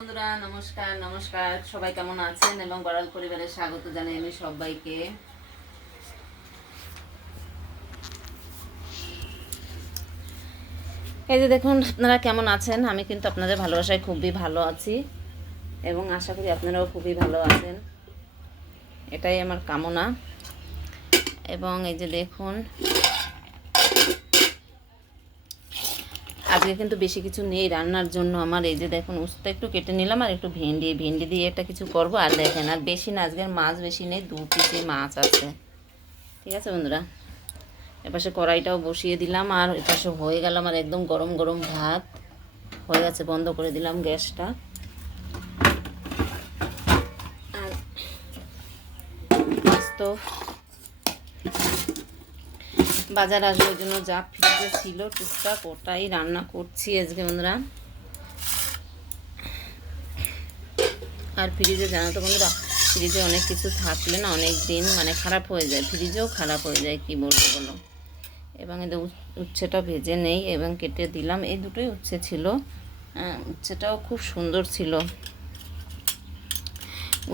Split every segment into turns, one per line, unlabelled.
বন্ধুরা, নমস্কার নমস্কার। সবাই কেমন আছেন? এবং বড়াল পরিবারের স্বাগত জানাই আমি সবাইকে। এই যে দেখুন, আপনারা কেমন আছেন? আমি কিন্তু আপনাদের ভালোবাসায় খুবই ভালো আছি এবং আশা করি আপনারাও খুবই ভালো আছেন। এটাই আমার কামনা। এবং এই যে দেখুন আজকে কিন্তু বেশি কিছু নেই রান্নার জন্য আমার, এই যে দেখুন উস্তা একটু কেটে নিলাম আর একটু ভেন্ডি ভেন্ডি দিয়ে একটা কিছু করব। আর দেখেন, আর বেশি না আজকের মাছ বেশি নেই, দু পিসি মাছ আছে। ঠিক আছে বন্ধুরা? এপাশে কড়াইটাও বসিয়ে দিলাম আর এপাশে হয়ে গেল আমার একদম গরম গরম ভাত। হয়ে গেছে, বন্ধ করে দিলাম গ্যাসটা। আর তো বাজার আসবে জন্য যা ফ্রিজে ছিল, টুকটাক ওটাই রান্না করছি আজকে বন্ধুরা। আর ফ্রিজে জানো তো বন্ধুরা, ফ্রিজে অনেক কিছু থাকলে না অনেক দিন মানে খারাপ হয়ে যায়, ফ্রিজেও খারাপ হয়ে যায়, কি বলব বলো? এবং এদের উচ্ছেটা ভেজে নেই এবং কেটে দিলাম, এই দুটোই উচ্ছে ছিল। উচ্ছেটাও খুব সুন্দর ছিল।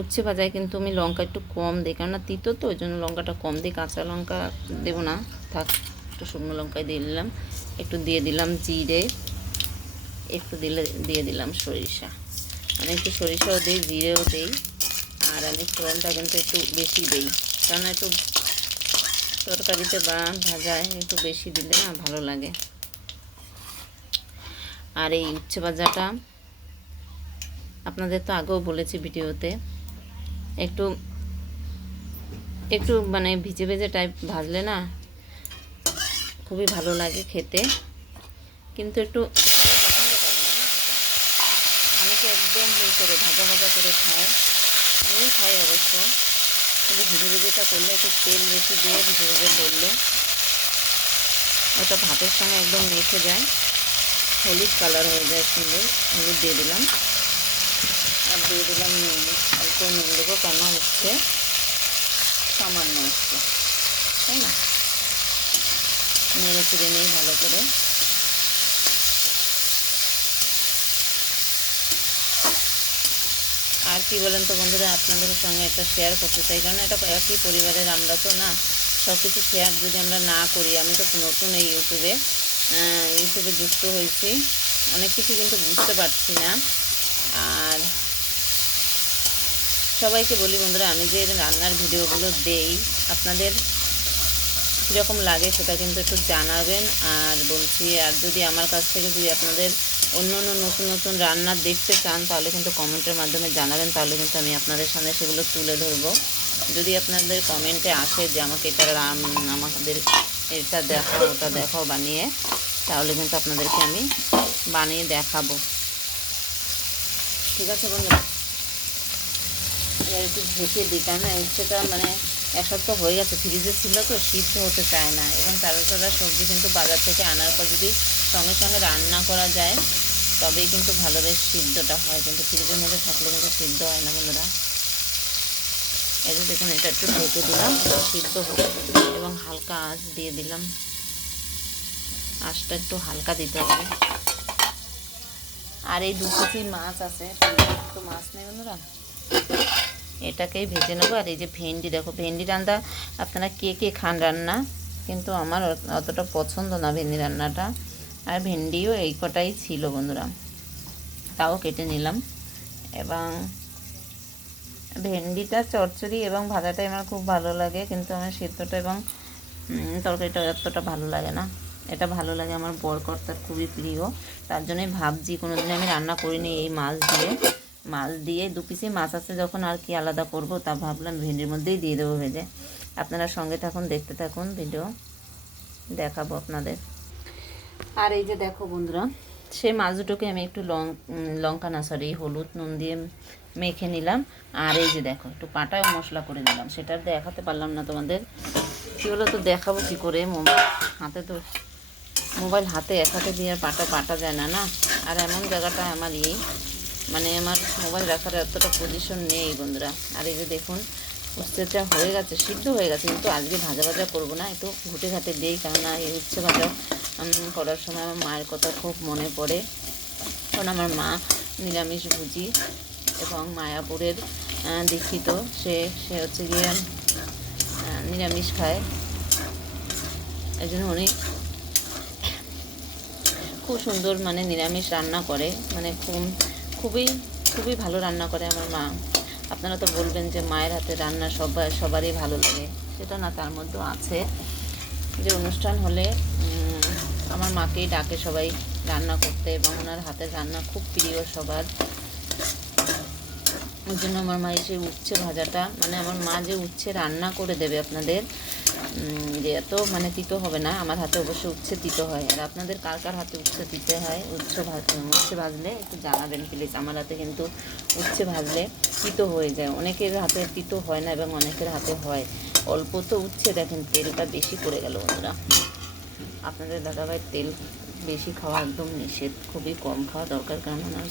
উচ্ছে ভাজায় কিন্তু আমি লঙ্কা একটু কম দিই, কেননা তিতো তো, ওই জন্য লঙ্কাটা কম দিই, কাঁচা লঙ্কা দেবো না, থাক। একটু শুকনো লঙ্কায় দিয়ে দিলাম। একটু দিয়ে দিলাম জিরে, একটু দিলে, দিয়ে দিলাম সরিষা। মানে একটু সরিষাও দিই, জিরেও দিই। আর আমি ফোড়নটা কিন্তু একটু বেশি দিই। কারণ একটু তরকারিতে বা ভাজায় একটু বেশি দিলে না ভালো লাগে। আর এই উচ্ছে ভাজাটা আপনাদের তো আগেও বলেছি ভিডিওতে। একটু একটু মানে ভিজে, ভেজে টাইপ ভাজলে না খুবই ভালো লাগে খেতে। কিন্তু একটু পছন্দ করে না একদম করে, ভাজা ভাজা করে খায় আমিও খাই অবশ্য। কিন্তু ভিজে ভেজেটা করলে একটু তেল বেশি দিয়ে ভিজে ভেজে করলে ওটা ভাতের সঙ্গে একদম মেখে যায়। হলুদ কালার হয়ে যায় সুন্দর। হলুদ দিয়ে দিলাম। আর দিয়ে দিলাম নুন। অল্প নুন দেবো কেন হচ্ছে? সামান্য হচ্ছে তাই না? নেড়ে চিড়ে নিই ভালো করে। আর কি বলেন তো বন্ধুরা, আপনাদের সঙ্গে একটা শেয়ার করতে চাই। কারণ এটা একই পরিবারের, আমরা তো না সব কিছু শেয়ার যদি আমরা না করি, আমি তো নতুন এই ইউটিউবে ইউটিউবে যুক্ত হয়েছি। অনেক কিছু কিন্তু বুঝতে পারছি না। আর সবাইকে বলি বন্ধুরা, আমি যে রান্নার ভিডিওগুলো দেই, আপনাদের কীরকম লাগে সেটা কিন্তু একটু জানাবেন। আর বলছি, আর যদি আমার কাছ থেকে যদি আপনাদের অন্য অন্য নতুন নতুন রান্না দেখতে চান, তাহলে কিন্তু কমেন্টের মাধ্যমে জানাবেন, তাহলে কিন্তু আমি আপনাদের সামনে সেগুলো তুলে ধরবো। যদি আপনাদের কমেন্টে আসে যে আমাকে এটা রান- আমাদের এটা দেখাও, ওটা দেখাও বানিয়ে, তাহলে কিন্তু আপনাদেরকে আমি বানিয়ে দেখাবো। ঠিক আছে এবার একটু ঢেকে কেন সেটা মানে এক সপ্তাহ হয়ে গেছে ফ্রিজে ছিল তো, সিদ্ধ হতে চায় না। এবং তারা তারা সবজি কিন্তু বাজার থেকে আনার পর যদি সঙ্গে সঙ্গে রান্না করা যায়, তবেই কিন্তু ভালো বেশ সিদ্ধটা হয়। কিন্তু ফ্রিজের মধ্যে থাকলে কিন্তু সিদ্ধ হয় না বন্ধুরা। এই যে দেখুন, এটা একটু ঢেকে দিলাম সিদ্ধ হোক এবং হালকা আঁচ দিয়ে দিলাম। আঁচটা একটু হালকা দিতে হবে। আর এই দু কেজি মাছ আছে মাছ নেই বন্ধুরা। এটাকেই ভেজে নেব। আর এই যে ভেন্ডি, দেখো ভেন্ডি রান্না, আপনারা কে কে খান রান্না? কিন্তু আমার অতটা পছন্দ না ভেন্ডি রান্নাটা। আর ভেন্ডিও এই কটাই ছিল বন্ধুরা। তাও কেটে নিলাম। এবং ভেন্ডিটা চচ্চড়ি এবং ভাজাটাই আমার খুব ভালো লাগে। কিন্তু আমার সেদ্ধটা এবং তরকারিটা এতটা ভালো লাগে না। এটা ভালো লাগে আমার বরকর্তার, খুবই প্রিয়। তার জন্যই ভাবছি কোনো দিন আমি রান্না করিনি এই মাছ দিয়ে। মাছ দিয়ে দু পিসি মাছ আছে যখন আর কি আলাদা করব, তা ভাবলাম ভেন্ডির মধ্যেই দিয়ে দেবো ভেজে। আপনারা সঙ্গে থাকুন, দেখতে থাকুন ভিডিও দেখাবো আপনাদের। আর এই যে দেখো বন্ধুরা সেই মাছ দুটোকে আমি একটু লং, লঙ্কা না সরি হলুদ, নুন দিয়ে মেখে নিলাম। আর এই যে দেখো, একটু পাটায় মশলা করে নিলাম। সেটা দেখাতে পারলাম না তোমাদের। কী হলো তো দেখাবো কী করে? মোবাইল হাতে তো, মোবাইল হাতে, এক হাতে দিয়ে পাটা পাটা যায় না না? আর এমন জায়গাটা আমার এই মানে আমার মোবাইল রাখার এতটা পজিশন নেই বন্ধুরা। আর এই যে দেখুন উচ্ছেটা হয়ে গেছে, সিদ্ধ হয়ে গেছে, কিন্তু আজকে ভাজা ভাজা করব না, একটু ঘুটে ঘাটে দিই, কেননা এই উচ্ছে ভাজা করার সময় আমার মায়ের কথা খুব মনে পড়ে। কারণ আমার মা নিরামিষ ভুজি এবং মায়াপুরের দীক্ষিত, সে সে হচ্ছে গিয়ে নিরামিষ খায়। এই জন্য উনি খুব সুন্দর মানে নিরামিষ রান্না করে মানে খুব খুবই খুবই ভালো রান্না করে আমার মা। আপনারা তো বলবেন যে মায়ের হাতে রান্না সবার সবারই ভালো লাগে। সেটা না, তার মধ্যেও আছে। যে অনুষ্ঠান হলে আমার মাকেই ডাকে সবাই রান্না করতে এবং ওনার হাতের রান্না খুব প্রিয় সবার। ওই জন্য আমার মা এসে উচ্ছে ভাজাটা মানে আমার মা যে উচ্ছে রান্না করে দেবে আপনাদের এত মানে তিতো হবে না, আমার হাতে অবশ্যই উচ্ছে তিতো হয়। আর আপনাদের কার কার হাতে উচ্ছে তিতে হয়? উচ্ছে উচ্ছে ভাজলে একটু জানাবেন প্লিজ আমার হাতে কিন্তু উচ্ছে ভাজলে তিতো হয়ে যায়। অনেকের হাতে তিতো হয় না এবং অনেকের হাতে হয়। অল্প তো উচ্ছে, দেখেন তেলটা বেশি পড়ে গেল বন্ধুরা। আপনাদের দাদাভাই তেল বেশি খাওয়া একদম নিষেধ। খুবই কম খাওয়া দরকার, কারণ ওনার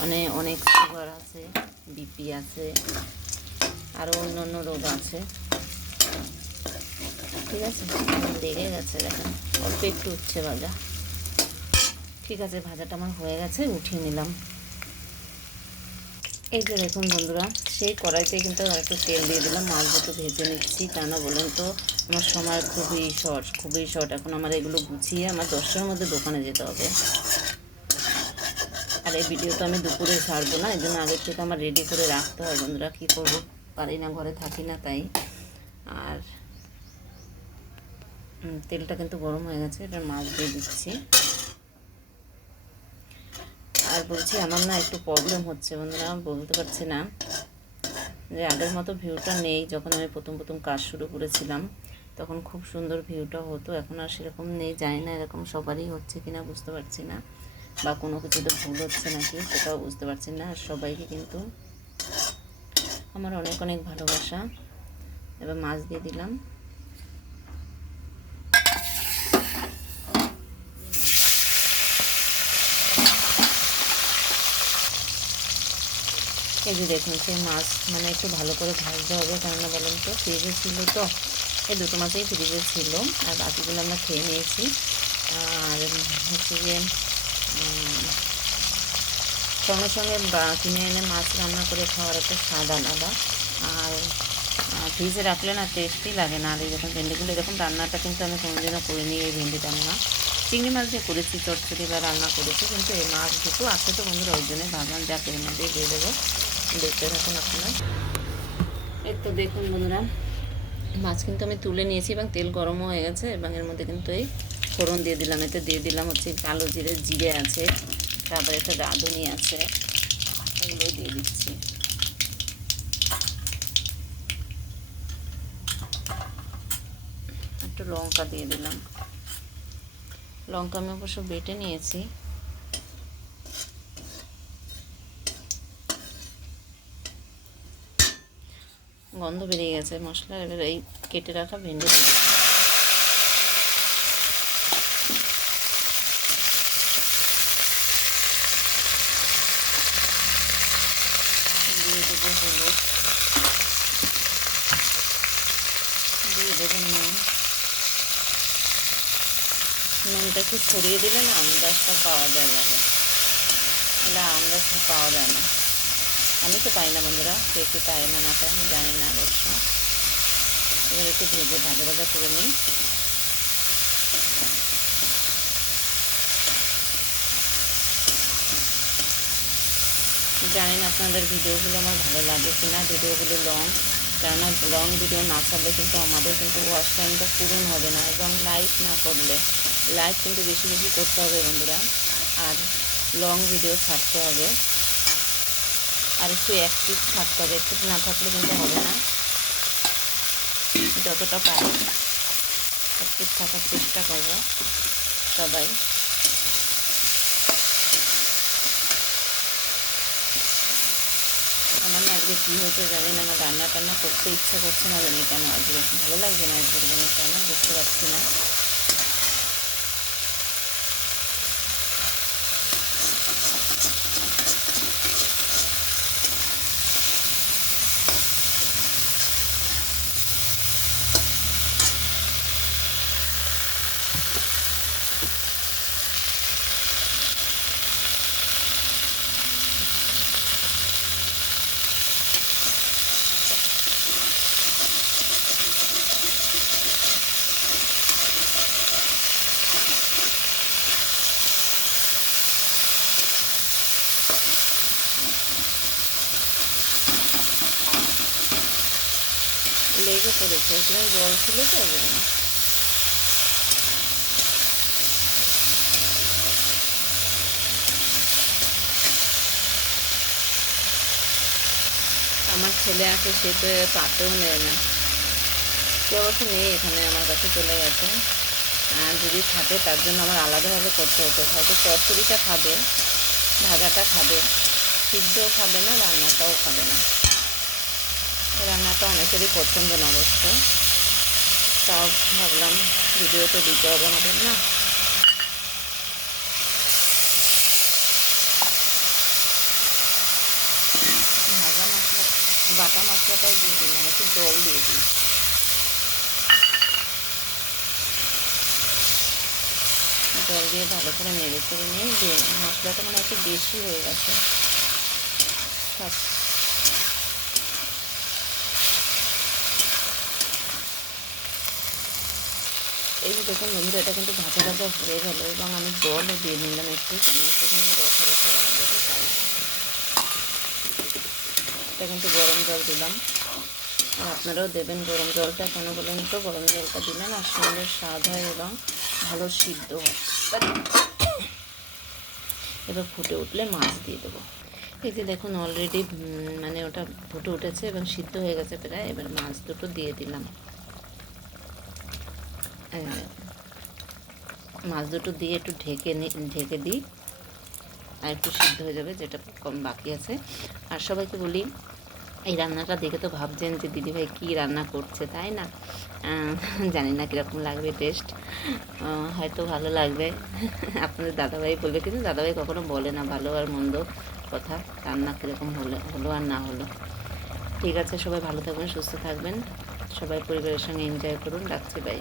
মানে অনেক সুগার আছে বিপি আছে আরও অন্য অন্য রোগ আছে। ঠিক আছে? লেগে গেছে দেখেন অল্প একটু উচ্ছে ভাজা। ঠিক আছে, ভাজাটা আমার হয়ে গেছে, উঠিয়ে নিলাম। এই যে দেখুন বন্ধুরা, সেই কড়াইতে কিন্তু আর একটু তেল দিয়ে দিলাম। মাছ দুটো ভেজে নিচ্ছি কেন বলুন তো, আমার সময় খুবই শর্ট খুবই শর্ট এখন আমার এগুলো গুছিয়ে আমার দশটার মধ্যে দোকানে যেতে হবে। আর এই ভিডিও তো আমি দুপুরে ছাড়বো না, এই জন্য আগের থেকে আমার রেডি করে রাখতে হয় বন্ধুরা, কী করব? পারি না, ঘরে থাকি না তাই। আর তেলটা কিন্তু গরম হয়ে গেছে এটা মাছ দিয়ে দিচ্ছি। আর বলছি, আমার না একটু প্রবলেম হচ্ছে, বন্ধুরা বলতে পারছি না। যে আগের মতো ভিউটা নেই, যখন আমি প্রথম প্রথম কাজ শুরু করেছিলাম, তখন খুব সুন্দর ভিউটা হতো, এখন আর সেরকম নেই, জানি না এরকম সবারই হচ্ছে কিনা, বুঝতে পারছি না। বা কোনো কিছুতে ভুল হচ্ছে নাকি, সেটাও বুঝতে পারছি না, আর সবাইকে কিন্তু আমার অনেক অনেক ভালোবাসা। এবার মাছ দিয়ে দিলাম। এই যে দেখুন, সেই মাছ মানে একটু ভালো করে ভাজতে হবে, কেননা বলেন তো, ফ্রিজে ছিল তো, এই দুটো মাছেই ফ্রিজে ছিল, আর বাকিগুলো আমরা খেয়ে নিয়েছি। আর হচ্ছে যে সঙ্গে সঙ্গে কিনে এনে মাছ রান্না করে খাওয়ার একটা স্বাদ আলাদা। আর ফ্রিজে রাখলে না টেস্টই লাগে না, আর এই যখন ভেন্ডিগুলো, এরকম রান্নাটা কিন্তু আমি কোনোদিনও করিনি এই ভেন্ডি রান্না। চিংড়ি মাছ দিয়ে করেছি চটচড়ি বা রান্না করেছি, কিন্তু এই মাছ দুটো আছে তো বন্ধুরা, ওই জন্যই ভাবলাম যা এর মধ্যেই দিয়ে দেবো। দেখতে থাকুন আপনারা। তো দেখুন বন্ধুরা। মাছ কিন্তু আমি তুলে নিয়েছি এবং তেল গরমও হয়ে গেছে এবং এর মধ্যে কিন্তু এই ফোড়ন দিয়ে দিলাম। এতে দিয়ে দিলাম হচ্ছে কালো জিরে জিরে আছে তারপরে একটা রাঁধুনি আছে এগুলো দিয়ে দিচ্ছি। একটু লঙ্কা দিয়ে দিলাম। লঙ্কা আমি অবশ্য বেটে নিয়েছি। গন্ধ বেরিয়ে গেছে, মশলা এবার এই কেটে রাখা ভেন্ডি দিয়ে। দেবো দিয়ে নুন। নুনটা একটু ছড়িয়ে দিলে না আন্দাজটা পাওয়া যায় না। আন্দাজটা পাওয়া যায় না। আমি তো পাই না বন্ধুরা, কে কে পায় না না পায় আমি জানি না অবশ্য। এবার একটু ভেজে ভাজা ভাজা করে নিই। জানি না আপনাদের ভিডিওগুলো আমার ভালো লাগে কি না ভিডিওগুলো লং কেননা লং ভিডিও না ছাড়লে কিন্তু আমাদের কিন্তু ওয়াচ টাইমটা পূরণ হবে না এবং লাইক না করলে লাইক কিন্তু বেশি বেশি করতে হবে বন্ধুরা। আর লং ভিডিও ছাড়তে হবে। আর একটু অ্যাক্টিভ থাকতে হবে অ্যাক্টিভ না থাকলে কিন্তু হবে না। যতটা পারি অ্যাক্টিভ থাকার চেষ্টা করব সবাই। আমার না আজকে কী হয়েছে জানি না, আমার রান্না টান্না করতে ইচ্ছা করছে না জানি কেন, আজকে ভালো লাগছে না আজকের জন্য কেন, বুঝতে পারছি না। এখানে জল ছিল তো ওই জন্য আমার ছেলে আছে, সে তো পাতেও নেয় না। সে অবশ্য নেই এখানে, আমার কাছে চলে গেছে। আর যদি থাকে, তার জন্য আমার আলাদাভাবে করতে হতো। হয়তো চচ্চড়িটা খাবে, ভাজাটা খাবে, সিদ্ধও খাবে না, রান্নাটাও খাবে না। রান্নাটা অনেকেরই পছন্দ না অবশ্য। তাও ভাবলাম ভিডিও তো দিতে হবে আমাদের, না? ভাজা মশলা, বাটা মশলাটাই দিয়ে দিলাম একটু জল দিয়ে দিই। জল দিয়ে ভালো করে নেড়ে চেড়ে নিয়ে দিয়ে মশলাটা মানে একটু বেশি হয়ে গেছে। থাক। এই যে দেখুন বন্ধুরা, এটা কিন্তু ভাজা ভাজা হয়ে গেল এবং আমি জলও দিয়ে নিলাম একটু। এটা কিন্তু গরম জল দিলাম। আপনারাও দেবেন গরম জলটা। কেন বলেন তো, গরম জলটা দিলেন আর সুন্দর স্বাদ হয় এবং ভালো সিদ্ধ হয়। এবার ফুটে উঠলে মাছ দিয়ে দেবো। এই যে দেখুন অলরেডি মানে ওটা ফুটে উঠেছে এবং সিদ্ধ হয়ে গেছে প্রায়। এবার মাছ দুটো দিয়ে দিলাম। মাছ দুটো দিয়ে একটু ঢেকে ঢেকে দিই। আর একটু সিদ্ধ হয়ে যাবে, যেটা কম বাকি আছে। আর সবাইকে বলি, এই রান্নাটা দেখে তো ভাবছেন যে দিদিভাই কী রান্না করছে, তাই না? জানি না কীরকম লাগবে টেস্ট হয়তো ভালো লাগবে। আপনাদের দাদাভাই বলবে, কিন্তু দাদাভাই কখনো বলে না, ভালো আর মন্দ কথা, রান্না কীরকম হলো হলো আর না হলো। ঠিক আছে, সবাই ভালো থাকবেন, সুস্থ থাকবেন। সবাই পরিবারের সঙ্গে এনজয় করুন, রাখছি বাই